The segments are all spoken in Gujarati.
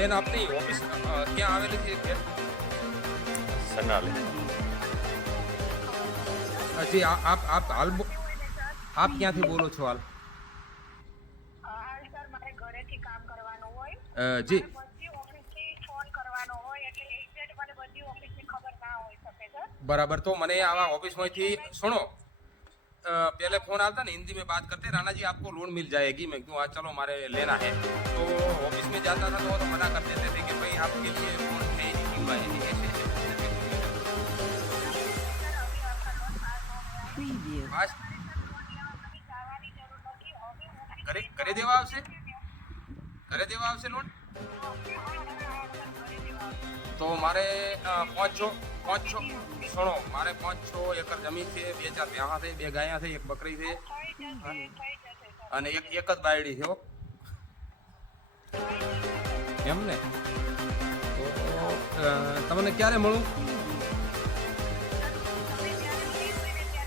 બેન આપની ઓફિસ ક્યાં આવેલી છે બેન? સનાલે જી આપ હાલ આપ ક્યાંથી બોલો છો હાલ? હાલ સર મારે ઘરેથી કામ કરવાનું હોય, જી બધી ઓફિસથી ફોન કરવાનો હોય એટલે એક્ઝેક્ટ મને બધી ઓફિસની ખબર ના હોય શકે સર. बराबर। तो मैंने आवा ऑफिस में थी सुनो पहले फोन आता ना हिंदी में बात करते राणा जी आपको लोन मिल जाएगी। मैं क्यों आज चलो हमारे लेना है तो ऑफिस में जाता था तो मना कर देते थे कि भाई आपके लिए फोन है ही नहीं, क्यों आए नहीं, ऐसे ऐसे बोलते थे। बस करे देवा आपसे लोन तो मारे पाँच छो सुनो मारे 5-6 एकड़ जमीन છે, 2-4 ભેંસા છે, 2 ગાયા છે, 1 બકરી છે અને એક જ બાયડી છે હો એમ ને। તો તમને ક્યારે મળું?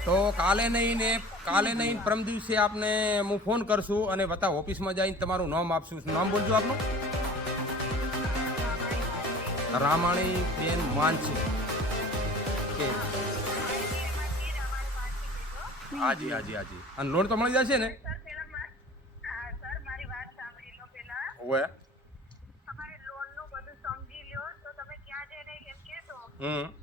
તો કાલે નહીં પરમ દિવસે આપને હું ફોન કરશું અને બતા ઓફિસમાં જઈને તમારું નામ આપશું। નામ બોલજો આપનું? રામાણી બેન માનસિંહ કે હાજી હાજી હાજી। અને લોન તો મળી જશે ને? સર મારી વાત સાંભળી લો પહેલા, ઓએ તમારે લોનનું બધું સમજી લ્યો તો તમે ત્યાં જઈને એમ કહેશો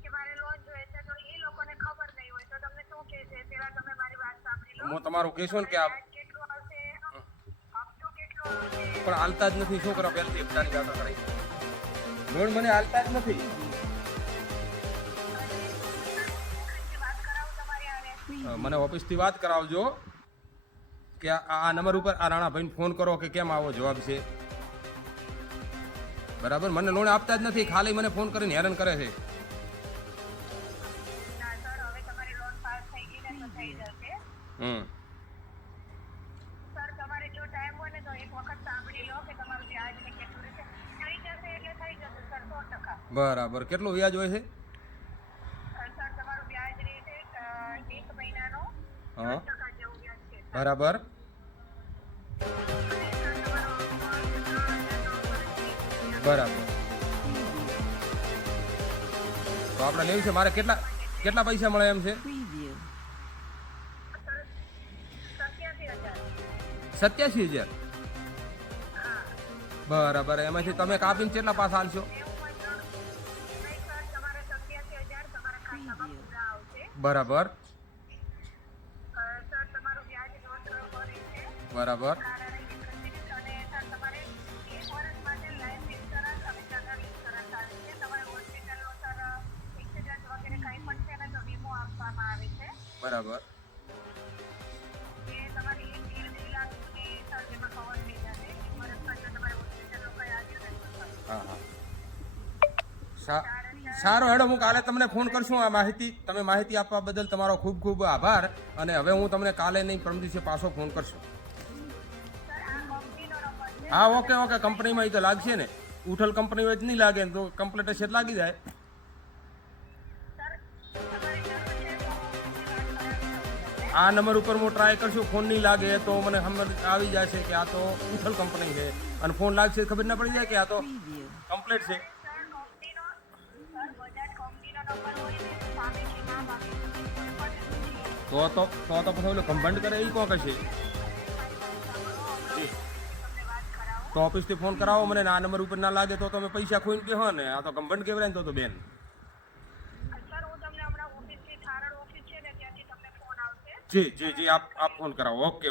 કે મારે લોન જોઈએ છે તો એ લોકોને ખબર નહીં હોય તો તમને શું કહેશે પહેલા તમે મારી વાત સાંભળી લો। હું તમારું કહેશું ને કે આપ વ્યાજ કેટલું આવશે, હપ્તો કેટલો આવશે, પણ હાલતા જ નથી, શું કરો પહેલથી એકતાની વાતો કરી લોન મને હાલતા જ નથી। વાત કરાવું તમારી હારે। મને ઓફિસથી વાત કરાવજો કે આ નંબર ઉપર આ રાણાભાઈને ફોન કરો કે કેમ આવો જવાબ છે બરાબર। મને લોન આપતા જ નથી, ખાલી મને ફોન કરીને હેરાન કરે છે। ના સર હવે તમારી લોન પાસ થઈ ગઈ ને તો થઈ જશે। સર તમારે જો ટાઈમ હોય ને તો એક વખત સાંભળી લો કે તમારું વ્યાજ ને કેટલું રહેશે, થઈ જશે એટલે થઈ જશે સર 100%। બરાબર। કેટલું વ્યાજ હોય છે? સર તમારું વ્યાજ રહેશે 1 મહિનાનો હા 10% જેવું વ્યાજ છે સર। બરાબર। અને સર તમારો હપ્તો આવશે 3,980 બરાબર। તો આપણે લેવું છે, મારે કેટલા પૈસા મળે એમ છે? 87,000। હા બરાબર। એમાંથી તમે કાપીને કેટલા પાસ હાલશો? એવું મતલબ નહીં સર તમારે 87,000 તમારા ખાતામાં પૂરા આવશે। બરાબર સર તમારું વ્યાજ 1.5% રહેશે। બરાબર અને સર તમારે 1 વર્ષ માટે લાઈફ ઇન્સ્યોરન્સ અને જનરલ ઇન્સ્યોરન્સ આવે છે। તમારે હોસ્પિટલનો સર એક્સિડન્ટ વગેરે કંઈ પણ છે ને તો વીમો આપવામાં આવે છે। બરાબર એ તમારે 1-1.5 લાખ સુધી સર તેમાં કવર થઈ જશે। 1 વર્ષ માટે તમારે હોસ્પિટલનું કંઈ આવ્યું ને તો સર હા હા સારું હેડો, હું કાલે તમને ફોન કરશું। આ તમે માહિતી આપવા બદલ તમારો ખૂબ ખૂબ આભાર। અને હવે હું તમને કાલે નહીં પરમ દિવસે પાછો ફોન કરશું। સર આ કંપનીનો નંબર છે। હા ઓકે કંપનીમાં એ તો લાગશે ને, ઉઠલ કંપની હોય જ નહીં લાગે ને તો કમ્પ્લીટ હશે જ લાગી જાય। સર તમારે જરૂર છે તો હું ઓફિસની વાત કરાવી શકું તમને। આ નંબર ઉપર હું ટ્રાય કરશું, ફોન નહીં લાગે તો મને સમજ આવી જશે કે આ તો ઉઠલ કંપની છે, અને ફોન લાગશે ખબર ના પડી જાય કે આ તો કમ્પ્લીટ છે। સર બજાજ કંપનીનો નંબર હોય ને તો સામેથી નામ આપી શકે કોઈ પણ તો પછી ઓલો કમ્બાઈન્ડ કરે એ કોણ કરશે? તમને વાત કરાવું। તો ઓફિસથી ફોન કરાવો મને ને આ નંબર ઉપર ના લાગે તો તમે પૈસા ખોઈને કહો ને આ તો કમ્બાઈન્ડ કહેવાય ને તો બેન। સર હું તમને હમણાં ઓફિસથી થારડ ઓફિસ છે ને ત્યાંથી તમને ફોન આવશે। જી આપ ફોન કરાવો। ઓકે